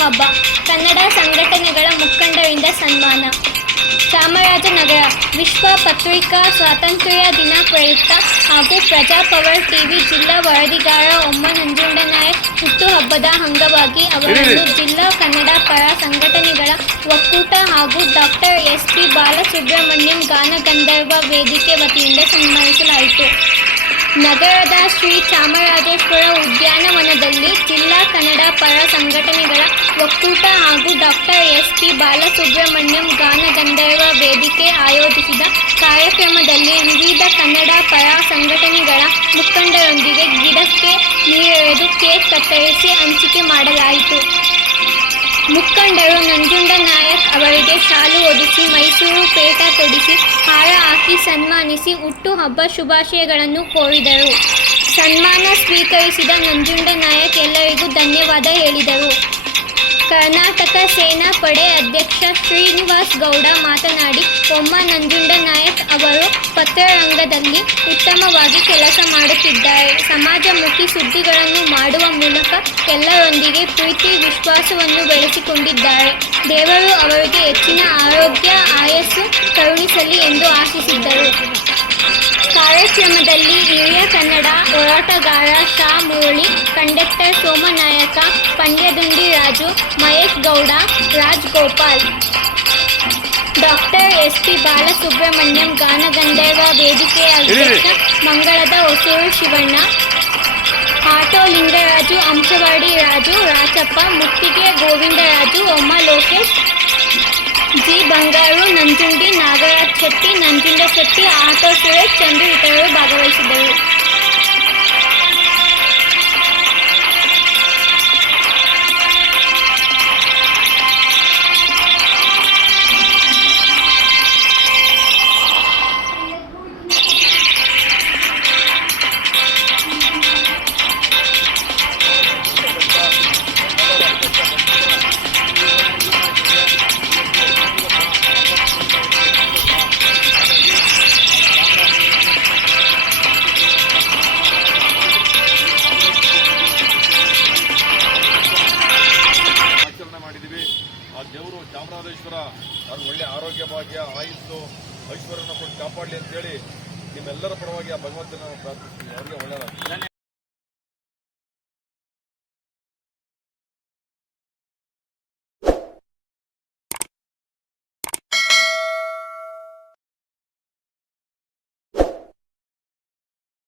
ಹುಟ್ಟುಹಬ್ಬ. ಕನ್ನಡ ಸಂಘಟನೆಗಳ ಮುಖಂಡರಿಂದ ಸನ್ಮಾನ. ಚಾಮರಾಜನಗರ ವಿಶ್ವ ಪತ್ರಿಕಾ ಸ್ವಾತಂತ್ರ್ಯ ದಿನ ಪ್ರಯುಕ್ತ ಹಾಗೂ ಪ್ರಜಾಪವರ್ ಟಿವಿ ಜಿಲ್ಲಾ ವರದಿಗಾರ ಒಮ್ಮ ನಂಜುಂಡನಾಯಕ್ ಹುಟ್ಟುಹಬ್ಬದ ಅಂಗವಾಗಿ ಅವರನ್ನು ಜಿಲ್ಲಾ ಕನ್ನಡ ಪರ ಸಂಘಟನೆಗಳ ಒಕ್ಕೂಟ ಹಾಗೂ ಡಾಕ್ಟರ್ ಎಸ್.ಪಿ. ಬಾಲಸುಬ್ರಹ್ಮಣ್ಯಂ ಗಾನಗಂಧರ್ವ ವೇದಿಕೆ ವತಿಯಿಂದ ಸನ್ಮಾನಿಸಲಾಯಿತು. ನಗರದ ಶ್ರೀ ಚಾಮರಾಜೇಶ್ವರ ಉದ್ಯಾನವನದಲ್ಲಿ ಜಿಲ್ಲಾ ಕನ್ನಡ ಪರ ಸಂಘಟನೆಗಳ ಒಕ್ಕೂಟ ಹಾಗೂ ಡಾಕ್ಟರ್ ಎಸ್.ಪಿ. ಬಾಲಸುಬ್ರಹ್ಮಣ್ಯಂ ಗಾನಗಂಧರ್ವ ವೇದಿಕೆ ಆಯೋಜಿಸಿದ ಕಾರ್ಯಕ್ರಮದಲ್ಲಿ ವಿವಿಧ ಕನ್ನಡ ಪರ ಸಂಘಟನೆಗಳ ಮುಖಂಡರೊಂದಿಗೆ ಗಿಡಕ್ಕೆ ನೀರೆರೆದು ಕೇಕ್ ಕತ್ತರಿಸಿ ಹಂಚಿಕೆ ಮಾಡಲಾಯಿತು. ಮುಖಂಡರು ನಂಜುಂಡನಾಯಕ್ ಅವರಿಗೆ ಶಾಲು ಹೊದಿಸಿ, ಮೈಸೂರು ಪೇಟ ತೊಡಿಸಿ, ಹಾರ ಹಾಕಿ ಸನ್ಮಾನಿಸಿ ಹುಟ್ಟುಹಬ್ಬ ಶುಭಾಶಯಗಳನ್ನು ಕೋರಿದರು. ಸನ್ಮಾನ ಸ್ವೀಕರಿಸಿದ ನಂಜುಂಡನಾಯಕ್ ಎಲ್ಲರಿಗೂ ಧನ್ಯವಾದ ಹೇಳಿದರು. ಕರ್ನಾಟಕ ಸೇನಾ ಪಡೆ ಅಧ್ಯಕ್ಷ ಶ್ರೀನಿವಾಸ್ ಗೌಡ ಮಾತನಾಡಿ, ಒಮ್ಮ ನಂಜುಂಡನಾಯಕ್ ಅವರು ಪತ್ರರಂಗದಲ್ಲಿ ಉತ್ತಮವಾಗಿ ಕೆಲಸ ಮಾಡುತ್ತಿದ್ದಾರೆ. ಸಮಾಜಮುಖಿ ಸುದ್ದಿಗಳನ್ನು ಮಾಡುವ ಮೂಲಕ ಎಲ್ಲರೊಂದಿಗೆ ಪ್ರೀತಿ ವಿಶ್ವಾಸವನ್ನು ಬೆಳೆಸಿಕೊಂಡಿದ್ದಾರೆ. ದೇವರು ಅವರಿಗೆ ಹೆಚ್ಚಿನ ಆರೋಗ್ಯ ಆಯಸ್ಸು ಕರುಣಿಸಲಿ ಎಂದು ಆಶಿಸಿದ್ದರು. ಕಾರ್ಯಕ್ರಮದಲ್ಲಿ ಹಿರಿಯ ಕನ್ನಡ ಹೋರಾಟಗಾರ Sha Murali, conductor Somanayaka, Pandyadundi Raju, Mahesh Gowda, Raj Gopal, doctor SP. Balasubrahmanyam Ganagandharva ವೇದಿಕೆಯ ಅಧ್ಯಕ್ಷ ಮಂಗಳದ ಹೊಸೂರು ಶಿವಣ್ಣ, ಆಟೋ ಲಿಂಗರಾಜು, ಅಂಶವಾಡಿ ರಾಜು, ರಾಚಪ್ಪ, ಮುತ್ತಿಗೆ ಗೋವಿಂದರಾಜು, ಒಮ್ಮ ಲೋಕೇಶ್, ಜಿ ಬಂಗಾರು, ನಂಜುಂಡಿ, ನಾಗರಾಜ್ ಶೆಟ್ಟಿ, ನಂಜುಂಡ ಶೆಟ್ಟಿ, ಆಟೋ ಸುರೇಶ್, ಚಂದ್ರು ಇತರರು ಭಾಗವಹಿಸಿದರು. ದೇವರು ಚಾಮರಾಜೇಶ್ವರ ಅವ್ರಿಗೆ ಒಳ್ಳೆ ಆರೋಗ್ಯ ಭಾಗ್ಯ ಆಯುಸ್ಸು ಐಶ್ವರ್ಯನ ಕೊಟ್ಟು ಕಾಪಾಡಲಿ ಅಂತೇಳಿ ನಿಮ್ಮೆಲ್ಲರ ಪರವಾಗಿ ಆ ಭಗವಂತನ ಪ್ರಾರ್ಥಿಸ್ತೀವಿ. ಅವರಿಗೆ ಒಳ್ಳೆಯದಾಗಲಿ.